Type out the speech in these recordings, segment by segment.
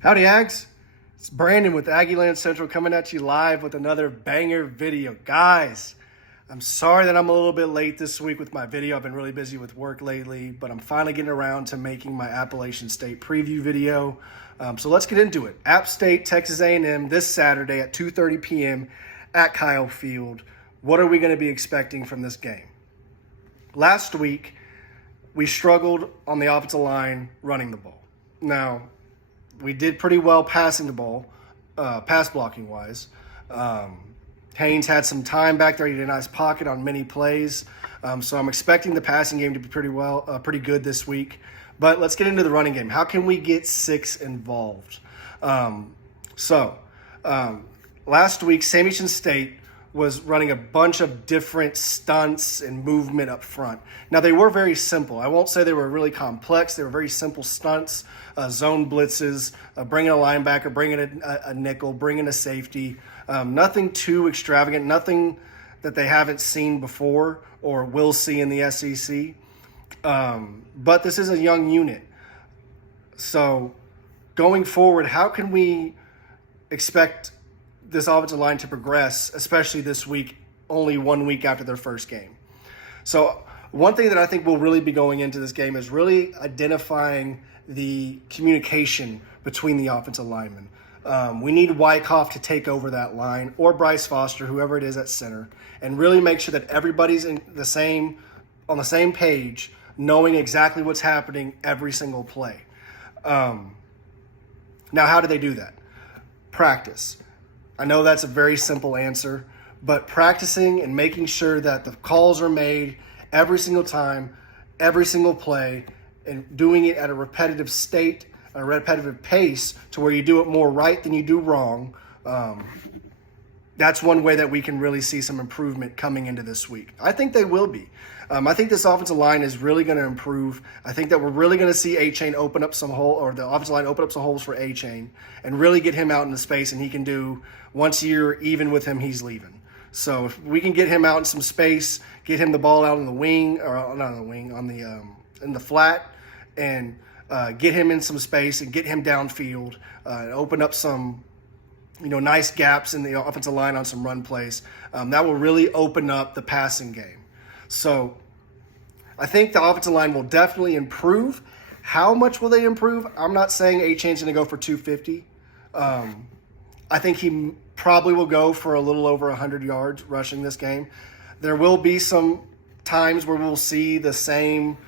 Howdy, Ags. It's Brandon with Aggieland Central coming at you live with another banger video. Guys, I'm sorry that I'm a little bit late this week with my video. I've been really busy with work lately, but I'm finally getting around to making my Appalachian State preview video. So let's get into it. App State, Texas A&M this Saturday at 2:30 p.m. at Kyle Field. What are we going to be expecting from this game? Last week, we struggled on the offensive line running the ball. Now, we did pretty well passing the ball, pass blocking wise. Haynes had some time back there. He did a nice pocket on many plays. So I'm expecting the passing game to be pretty good this week. But let's get into the running game. How can we get six involved? Last week, Sam Houston State was running a bunch of different stunts and movement up front. Now, they were very simple. I won't say they were really complex. They were very simple stunts, zone blitzes, bringing a linebacker, bringing a nickel, bringing a safety. Nothing too extravagant, nothing that they haven't seen before or will see in the SEC. But this is a young unit. So going forward, how can we expect this offensive line to progress, especially this week, only 1 week after their first game? So one thing that I think we'll really be going into this game is really identifying the communication between the offensive linemen. We need Wyckoff to take over that line, or Bryce Foster, whoever it is at center, and really make sure that everybody's on the same page, knowing exactly what's happening every single play. Now, how do they do that? Practice. I know that's a very simple answer, but practicing and making sure that the calls are made every single time, every single play, and doing it at a repetitive state, a repetitive pace to where you do it more right than you do wrong. That's one way that we can really see some improvement coming into this week. I think they will be. I think this offensive line is really going to improve. I think that we're really going to see A-Chain open up some hole, or the offensive line open up some holes for A-Chain and really get him out into space, and he can do once a year, even with him, he's leaving. So if we can get him out in some space, get him the ball out in the wing, or not on the wing, in the flat, and get him in some space and get him downfield, and open up some nice gaps in the offensive line on some run plays. That will really open up the passing game. So I think the offensive line will definitely improve. How much will they improve? I'm not saying A-Chain's going to go for 250. I think he probably will go for a little over 100 yards rushing this game. There will be some times where we'll see the same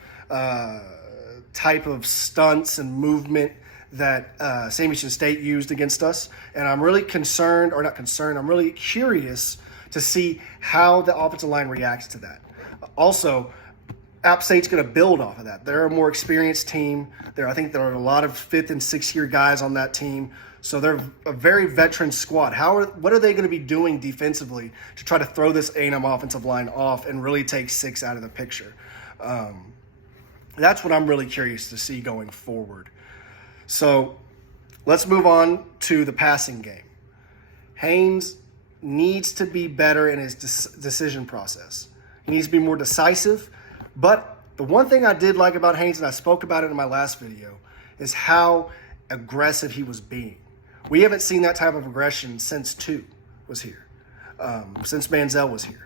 type of stunts and movement that Sam Houston State used against us. And I'm really I'm really curious to see how the offensive line reacts to that. Also, App State's going to build off of that. They're a more experienced team. I think there are a lot of 5th and 6th year guys on that team. So they're a very veteran squad. What are they going to be doing defensively to try to throw this A&M offensive line off and really take 6 out of the picture? That's what I'm really curious to see going forward. So let's move on to the passing game. Haynes needs to be better in his decision process. He needs to be more decisive. But the one thing I did like about Haynes, and I spoke about it in my last video, is how aggressive he was being. We haven't seen that type of aggression since was here, since Manziel was here.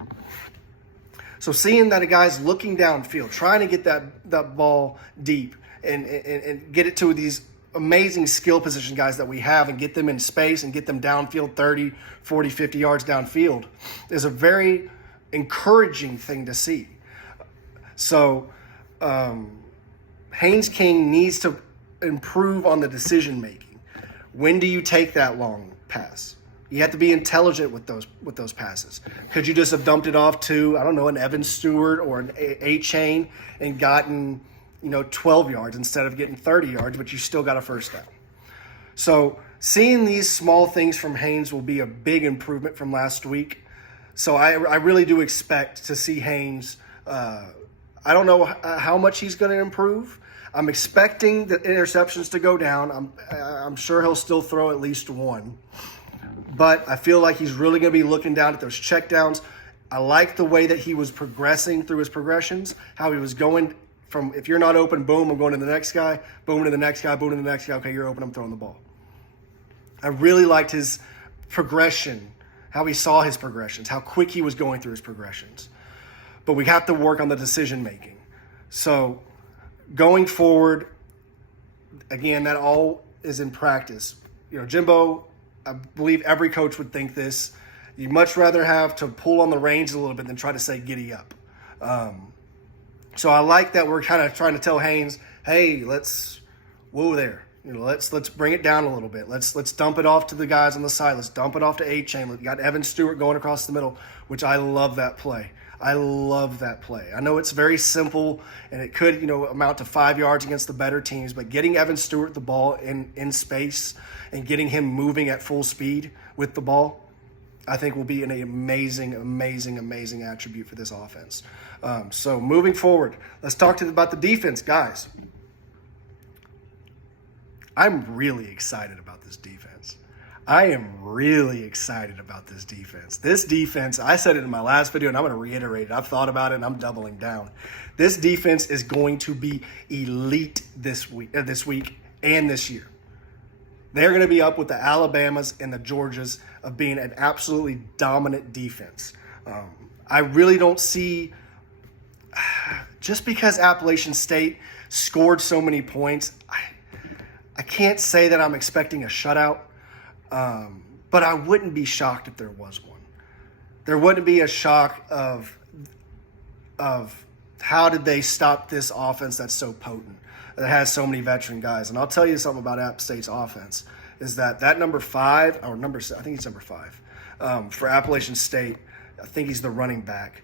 So seeing that a guy's looking downfield, trying to get that ball deep and get it to these amazing skill position guys that we have and get them in space and get them downfield 30, 40, 50 yards downfield is a very encouraging thing to see. So Haynes King needs to improve on the decision making. When do you take that long pass? You have to be intelligent with those passes. Could you just have dumped it off to, an Evan Stewart or an A-Chain and gotten 12 yards instead of getting 30 yards, but you still got a first down? So seeing these small things from Haynes will be a big improvement from last week. So I really do expect to see Haynes. I don't know how much he's going to improve. I'm expecting the interceptions to go down. I'm sure he'll still throw at least one. But I feel like he's really going to be looking down at those checkdowns. I like the way that he was progressing through his progressions, how he was going from, if you're not open, boom, I'm going to the next guy, boom to the next guy, boom to the next guy. Okay, you're open, I'm throwing the ball. I really liked his progression, how he saw his progressions, how quick he was going through his progressions. But we have to work on the decision making. So going forward, again, that all is in practice. Jimbo, I believe every coach would think this. You'd much rather have to pull on the reins a little bit than try to say giddy up. So I like that we're kind of trying to tell Haynes, hey, let's whoa there. Let's bring it down a little bit. Let's dump it off to the guys on the side. Let's dump it off to A-Chain. We got Evan Stewart going across the middle, which I love that play. I love that play. I know it's very simple, and it could, amount to 5 yards against the better teams, but getting Evan Stewart the ball in space and getting him moving at full speed with the ball, I think will be an amazing, amazing, amazing attribute for this offense. So moving forward, let's talk about the defense, guys. I'm really excited about this defense. I am really excited about this defense. This defense, I said it in my last video, and I'm going to reiterate it. I've thought about it, and I'm doubling down. This defense is going to be elite this week and this year. They're going to be up with the Alabamas and the Georgias of being an absolutely dominant defense. I really don't see, just because Appalachian State scored so many points, I can't say that I'm expecting a shutout, but I wouldn't be shocked if there was one. There wouldn't be a shock of how did they stop this offense that's so potent, that has so many veteran guys. And I'll tell you something about App State's offense, is that number 5, or I think he's number 5, for Appalachian State, I think he's the running back.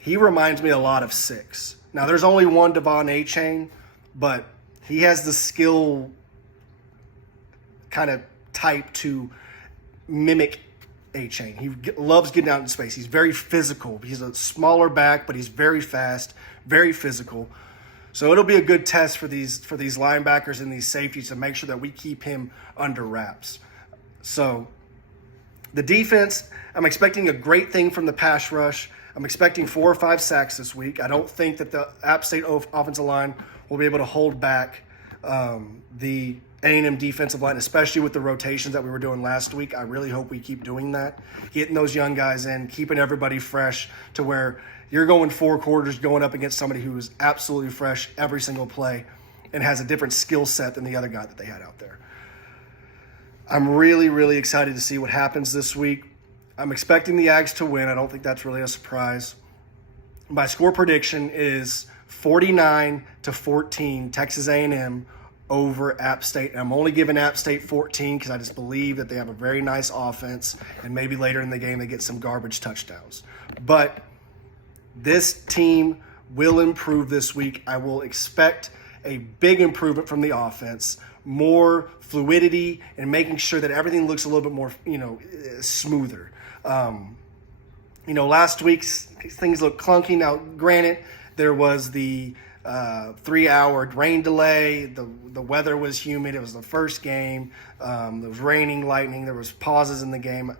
He reminds me a lot of 6. Now, there's only one Devon A-Chain, but he has the skill kind of type to mimic A-Chain. He loves getting out in space. He's very physical. He's a smaller back, but he's very fast, very physical. So it'll be a good test for these linebackers and these safeties to make sure that we keep him under wraps. So the defense, I'm expecting a great thing from the pass rush. I'm expecting 4 or 5 sacks this week. I don't think that the App State offensive line will be able to hold back the A&M defensive line, especially with the rotations that we were doing last week. I really hope we keep doing that, getting those young guys in, keeping everybody fresh to where you're going 4 quarters going up against somebody who is absolutely fresh every single play and has a different skill set than the other guy that they had out there. I'm really, really excited to see what happens this week. I'm expecting the Ags to win. I don't think that's really a surprise. My score prediction is 49-14 Texas A&M over App State. And I'm only giving App State 14 because I just believe that they have a very nice offense, and maybe later in the game they get some garbage touchdowns. But this team will improve this week. I will expect a big improvement from the offense, more fluidity, and making sure that everything looks a little bit more, smoother. Last week's things looked clunky. Now, granted, there was the 3-hour rain delay. The weather was humid. It was the first game. There was raining, lightning. There was pauses in the game.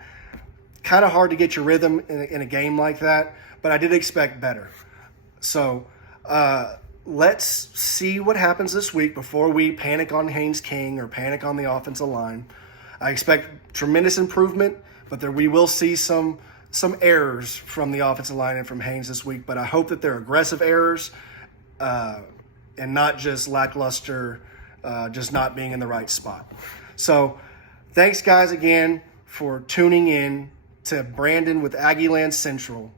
Kind of hard to get your rhythm in a game like that, but I did expect better. So let's see what happens this week before we panic on Haynes King or panic on the offensive line. I expect tremendous improvement, but we will see some errors from the offensive line and from Haynes this week, but I hope that they're aggressive errors and not just lackluster, just not being in the right spot. So thanks, guys, again for tuning in to Brandon with Aggieland Central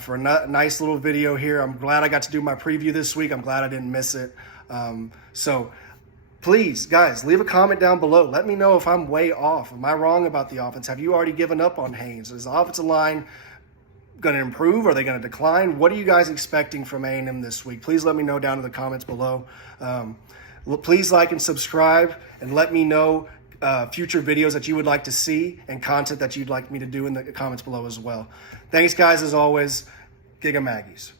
for a nice little video here. I'm glad I got to do my preview this week. I'm glad I didn't miss it. So please, guys, leave a comment down below. Let me know if I'm way off. Am I wrong about the offense? Have you already given up on Haynes? Is the offensive line going to improve? Are they going to decline? What are you guys expecting from A&M this week? Please let me know down in the comments below. Please like and subscribe, and let me know future videos that you would like to see and content that you'd like me to do in the comments below as well. Thanks, guys, as always. Gigem Aggies.